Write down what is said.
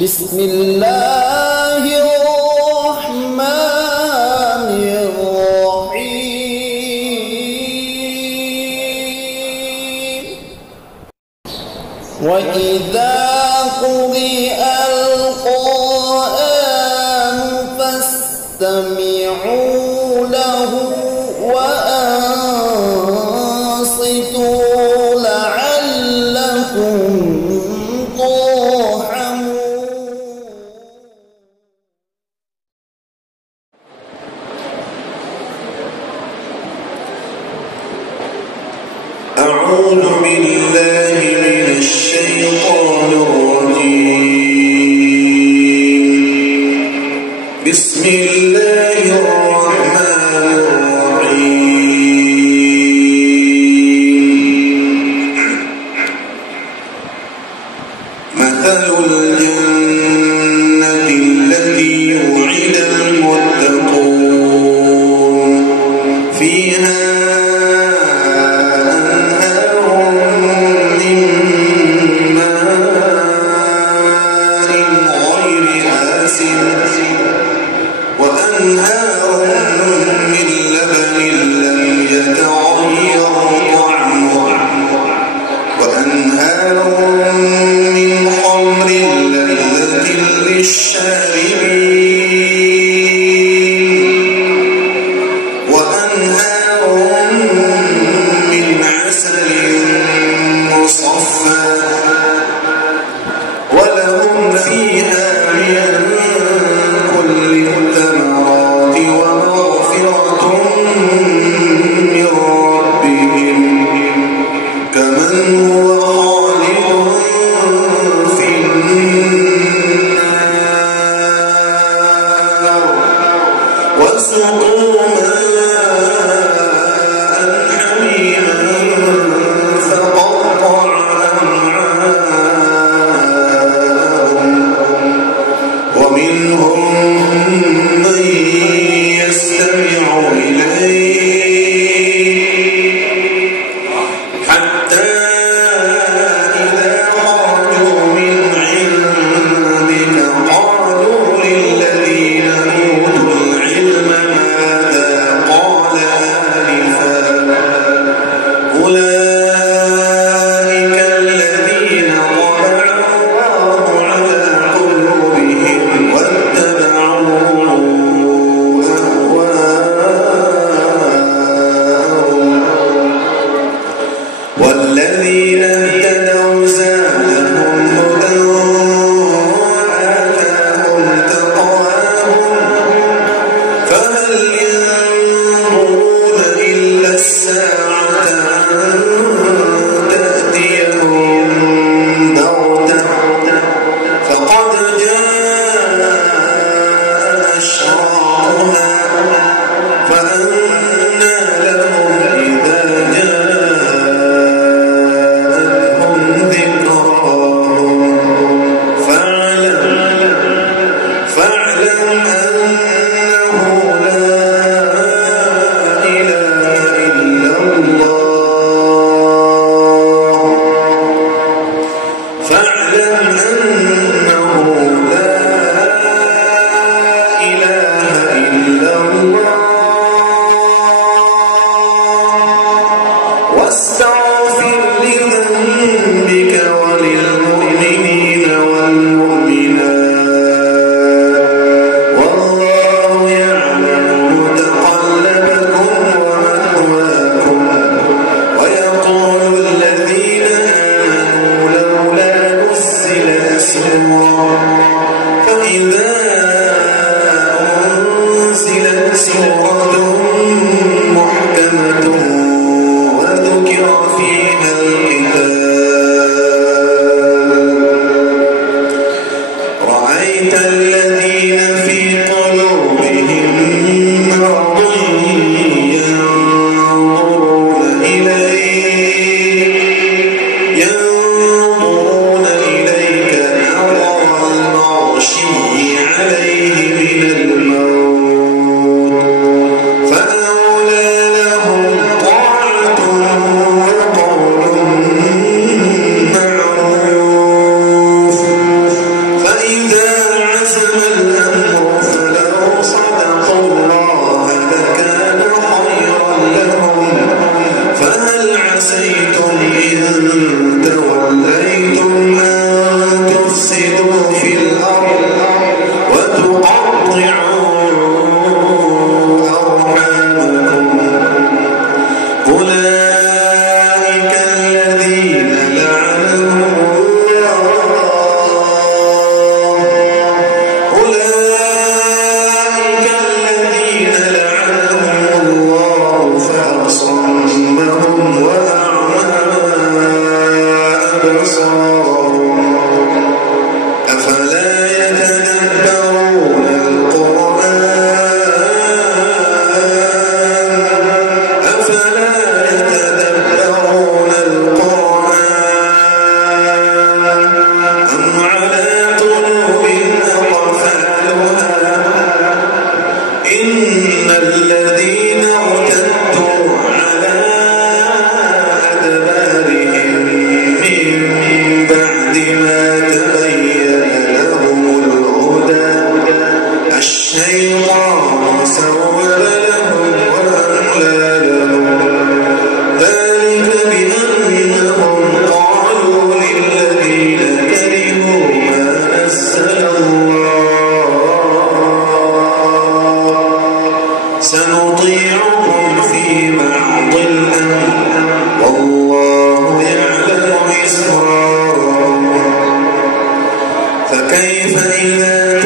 بسم الله الرحمن الرحيم وإذا قرئ القرآن فاستمعوا له وأنصتوا لعلكم أعوذ بالله من الشيطان الرجيم. بسم الله الرحمن الرحيم. مثل الجنة التي وعد المتقون فيها وأنهار من لبن لم يتغير طعمه وأنهار من خمر لذة للشاربين وأنهار من عسل مصفى ولهم فيها من كل الثمرات ومغفرة من ربهم كمن هو خالد في النار وسقوا ماء حميما فقطع أمعاءهم تفسدوا في الأرض وتقطعوا أرحامكم أولئك الذين لعنهم الله فأصمهم وأعمى أبصارهم أفلا يتدبرون القرآن أم على قلوب أقفالها إن الذين ارتدوا على أدبارهم من بعد ما تبين لهم الهدى الشيطان سول لهم وأملى لهم ذلك بأنهم قالوا للذين كرهوا ما نزل الله سنطيعكم في بعض الأمر والله يعلم إسرارهم فكيف إذا